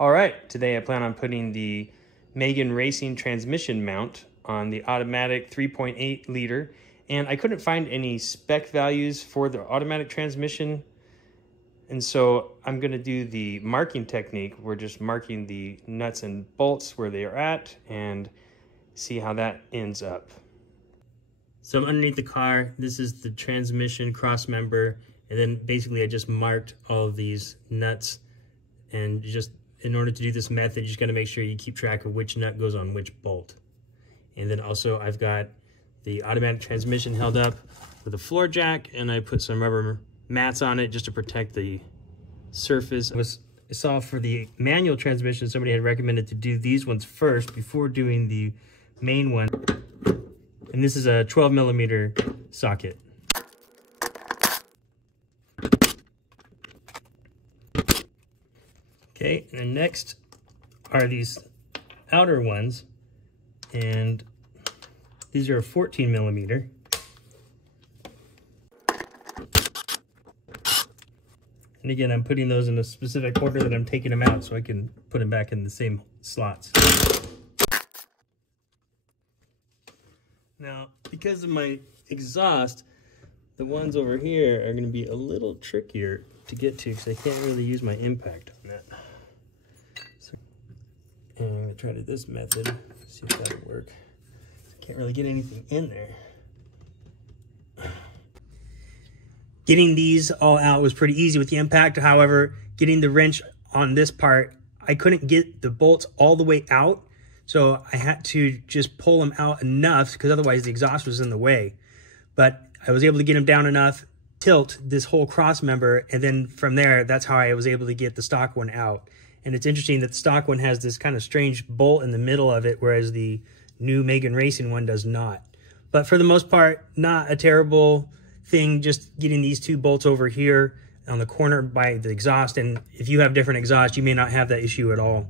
All right, today I plan on putting the Megan Racing transmission mount on the automatic 3.8 liter, and I couldn't find any spec values for the automatic transmission, and so I'm going to do the marking technique. We're just marking the nuts and bolts where they are at and see how that ends up. So I'm underneath the car. This is the transmission cross member, and then basically I just marked all of these nuts, and just in order to do this method, you just got to make sure you keep track of which nut goes on which bolt. And then also I've got the automatic transmission held up with a floor jack, and I put some rubber mats on it just to protect the surface. I saw for the manual transmission, somebody had recommended to do these ones first before doing the main one. And this is a 12 millimeter socket. Okay, and then next are these outer ones, and these are a 14 millimeter. And again, I'm putting those in a specific order that I'm taking them out so I can put them back in the same slots. Now, because of my exhaust, the ones over here are going to be a little trickier to get to because I can't really use my impact on that. And I'm going to try this method, see if that'll work. I can't really get anything in there. Getting these all out was pretty easy with the impact. However, getting the wrench on this part, I couldn't get the bolts all the way out. So I had to just pull them out enough because otherwise the exhaust was in the way. But I was able to get them down enough, tilt this whole cross member, and then from there, that's how I was able to get the stock one out. And it's interesting that the stock one has this kind of strange bolt in the middle of it, whereas the new Megan Racing one does not. But for the most part, not a terrible thing, just getting these two bolts over here on the corner by the exhaust. And if you have different exhaust, you may not have that issue at all.